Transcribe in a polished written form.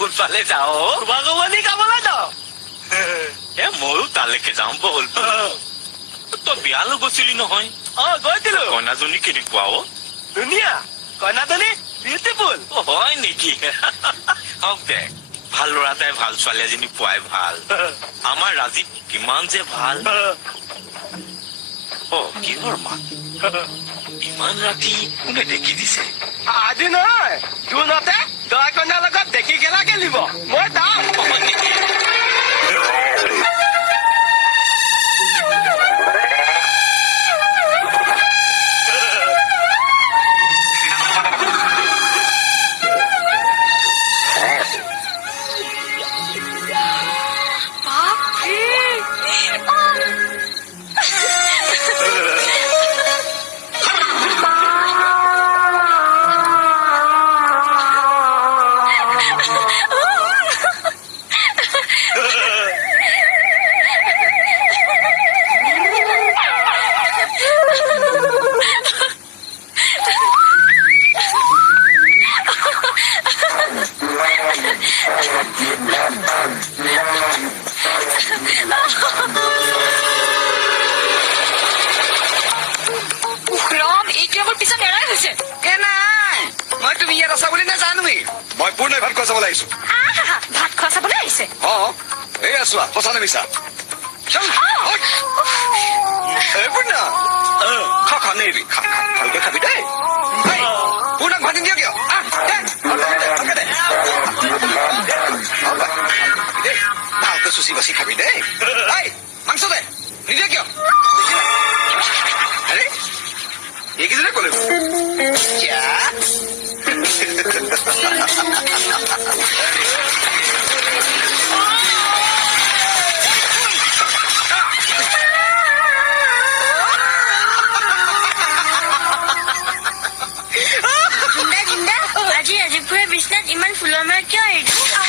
কোনফালে যাও ভগৱানী কামলা ন এ ময়ো তালৈকে যাওঁ বল তই বিয়ালৈ গৈছিলি নহয় গৈছিলো কইনাজনী কেনেকুৱা ধুনীয়া কইনাজনী বিউটিফুল হয় নেকি হওক দে ভাল ল'ৰা এটাই ভাল ছোৱালী এজনী পোৱাই ভাল আমাৰ ৰাজীৱ কিমান যে ভাল কিহৰ মাত ইমান ৰাতি কোনে দেখি দিছে আজি নহয় জোনতে দৰা কইনাৰ লগত দেখি খেলা খেলিব মই যাম মই পূৰ্ণই ভাত খোৱা চাবলৈ আহিছো ভাত খোৱা চাবলৈ আহিছে এই আছো সঁচা নে মিছা পূৰ্ণা খা নেবি ভালকে খাবি দেই পূৰ্ণাক ভাত নিদিয় কিয় ভালকে চুচি বাচি খাবি দেই মাংস দে নিদিয় কিয় আৰে এইকেইজনে ক'লে আজি ৰাজীৱপুৰৰ বিচনাত ইমান ফুলৰ মালা কিয় এৰিছো